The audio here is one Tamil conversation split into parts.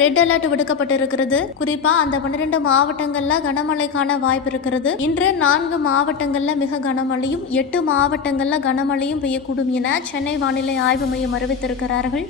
Red alert விடுக்கப்பட்டிருக்கிறது. குறிப்பா அந்த பன்னிரண்டு மாவட்டங்கள்ல கனமழைக்கான வாய்ப்பு இருக்கிறது. இன்று நான்கு மாவட்டங்கள்ல மிக கனமழையும் எட்டு மாவட்டங்கள்ல கனமழையும் பெய்யக்கூடும் என சென்னை வானிலை ஆய்வு மையம் அறிவித்திருக்கிறார்கள்.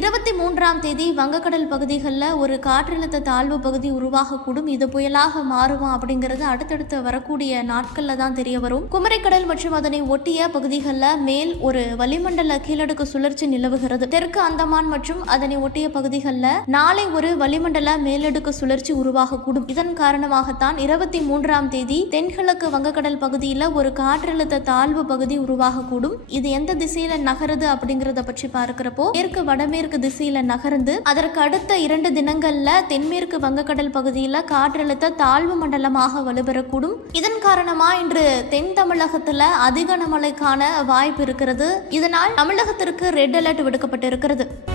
இருபத்தி மூன்றாம் தேதி வங்கக்கடல் பகுதிகளில் ஒரு காற்றழுத்த தாழ்வு பகுதி உருவாகக்கூடும். இது புயலாக மாறுமா அப்படிங்கிறது அடுத்தடுத்து வரக்கூடிய நாட்களில் தான் தெரிய வரும். குமரிக்கடல் மற்றும் அதனை ஒட்டிய பகுதிகளில் மேல் ஒரு வளிமண்டல கீழடுக்கு சுழற்சி நிலவுகிறது. தெற்கு அந்தமான் மற்றும் அதனை ஒட்டிய பகுதிகளில் நாளை ஒரு வளிமண்டல மேலடுக்கு சுழற்சி உருவாகக்கூடும். இதன் காரணமாகத்தான் இருபத்தி மூன்றாம் தேதி தென்கிழக்கு வங்கக்கடல் பகுதியில் ஒரு காற்றழுத்த தாழ்வு பகுதி உருவாகக்கூடும். இது எந்த திசையில நகருது அப்படிங்கிறத பற்றி பார்க்கிறப்போ மேற்கு வடமேற்கு திசையில நகர்ந்து அதற்கு அடுத்த இரண்டு தினங்கள்ல தென்மேற்கு வங்கக்கடல் பகுதியில காற்றழுத்த தாழ்வு மண்டலமாக வலுப்பெறக்கூடும் இதன் காரணமா இன்று தென் தமிழகத்துல அதிக மழைக்கான வாய்ப்பு இருக்கிறது. இதனால் தமிழகத்திற்கு ரெட் அலர்ட் விடுக்கப்பட்டிருக்கிறது.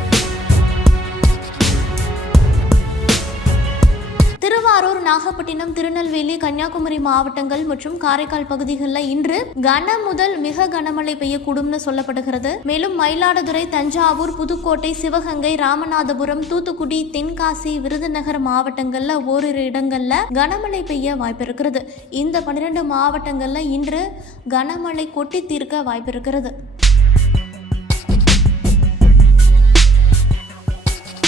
நாகப்பட்டினம் திருநெல்வேலி கன்னியாகுமரி மாவட்டங்கள் மற்றும் காரைக்கால் பகுதிகளில் இன்று கன முதல் மிக கனமழை பெய்யக்கூடும்னு சொல்லப்படுகிறது. மேலும் மயிலாடுதுறை தஞ்சாவூர் புதுக்கோட்டை சிவகங்கை ராமநாதபுரம் தூத்துக்குடி தென்காசி விருதுநகர் மாவட்டங்கள்ல ஓரிரு இடங்கள்ல கனமழை பெய்ய வாய்ப்பு இருக்கிறது இந்த பன்னிரண்டு மாவட்டங்கள்ல இன்று கனமழை கொட்டி தீர்க்க வாய்ப்பு இருக்கிறது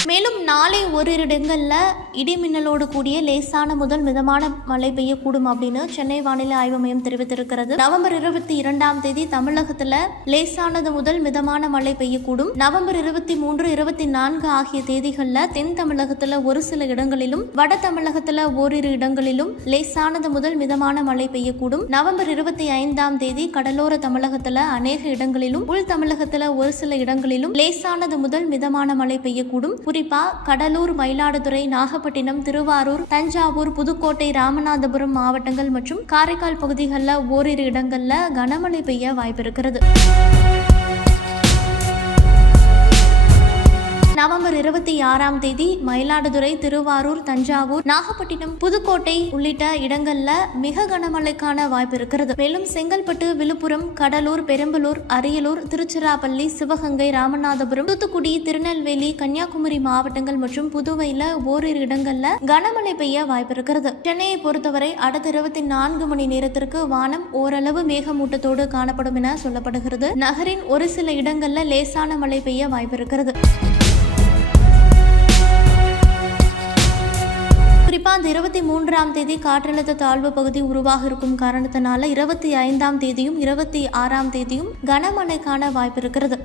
மேலும் நாளை ஓரிரு இடங்களில் இடி மின்னலோடு கூடிய லேசான முதல் மிதமான மழை பெய்யக்கூடும் அப்படின்னு சென்னை வானிலை ஆய்வு மையம் தெரிவித்திருக்கிறது. நவம்பர் இருபத்தி இரண்டாம் தேதி தமிழகத்தில் லேசானது முதல் மிதமான மழை பெய்யக்கூடும். நவம்பர் இருபத்தி மூன்று இருபத்தி நான்கு ஆகிய தேதிகளில் தென் தமிழகத்தில் ஒரு சில இடங்களிலும் வட தமிழகத்தில் ஓரிரு இடங்களிலும் லேசானது முதல் மிதமான மழை பெய்யக்கூடும். நவம்பர் இருபத்தி ஐந்தாம் தேதி கடலோர தமிழகத்தில் அநேக இடங்களிலும் உள் தமிழகத்தில் ஒரு சில இடங்களிலும் லேசானது முதல் மிதமான மழை பெய்யக்கூடும். குறிப்பா கடலூர் மயிலாடுதுறை நாகப்பட்டினம் திருவாரூர் தஞ்சாவூர் புதுக்கோட்டை ராமநாதபுரம் மாவட்டங்கள் மற்றும் காரைக்கால் பகுதிகளில் ஓரிரு இடங்களில் கனமழை பெய்ய வாய்ப்பு நவம்பர் இருபத்தி ஆறாம் தேதி மயிலாடுதுறை திருவாரூர் தஞ்சாவூர் நாகப்பட்டினம் புதுக்கோட்டை உள்ளிட்ட இடங்கள்ல மிக கனமழைக்கான வாய்ப்பு இருக்கிறது. மேலும் செங்கல்பட்டு விழுப்புரம் கடலூர் பெரம்பலூர் அரியலூர் திருச்சிராப்பள்ளி சிவகங்கை ராமநாதபுரம் தூத்துக்குடி திருநெல்வேலி கன்னியாகுமரி மாவட்டங்கள் மற்றும் புதுவையில ஓரிரு இடங்கள்ல கனமழை பெய்ய வாய்ப்பு இருக்கிறது. சென்னையை பொறுத்தவரை அடுத்த இருபத்தி நான்கு மணி நேரத்திற்கு வானம் ஓரளவு மேகமூட்டத்தோடு காணப்படும் என சொல்லப்படுகிறது. நகரின் ஒரு சில இடங்கள்ல லேசான மழை பெய்ய வாய்ப்பு இருக்கிறது. அடுத்தது இருபத்தி மூன்றாம் தேதி காற்றழுத்த தாழ்வு பகுதி உருவாக இருக்கும் காரணத்தினால இருபத்தி ஐந்தாம் தேதியும் இருபத்தி ஆறாம் தேதியும் கனமழைக்கான வாய்ப்பு இருக்கிறது.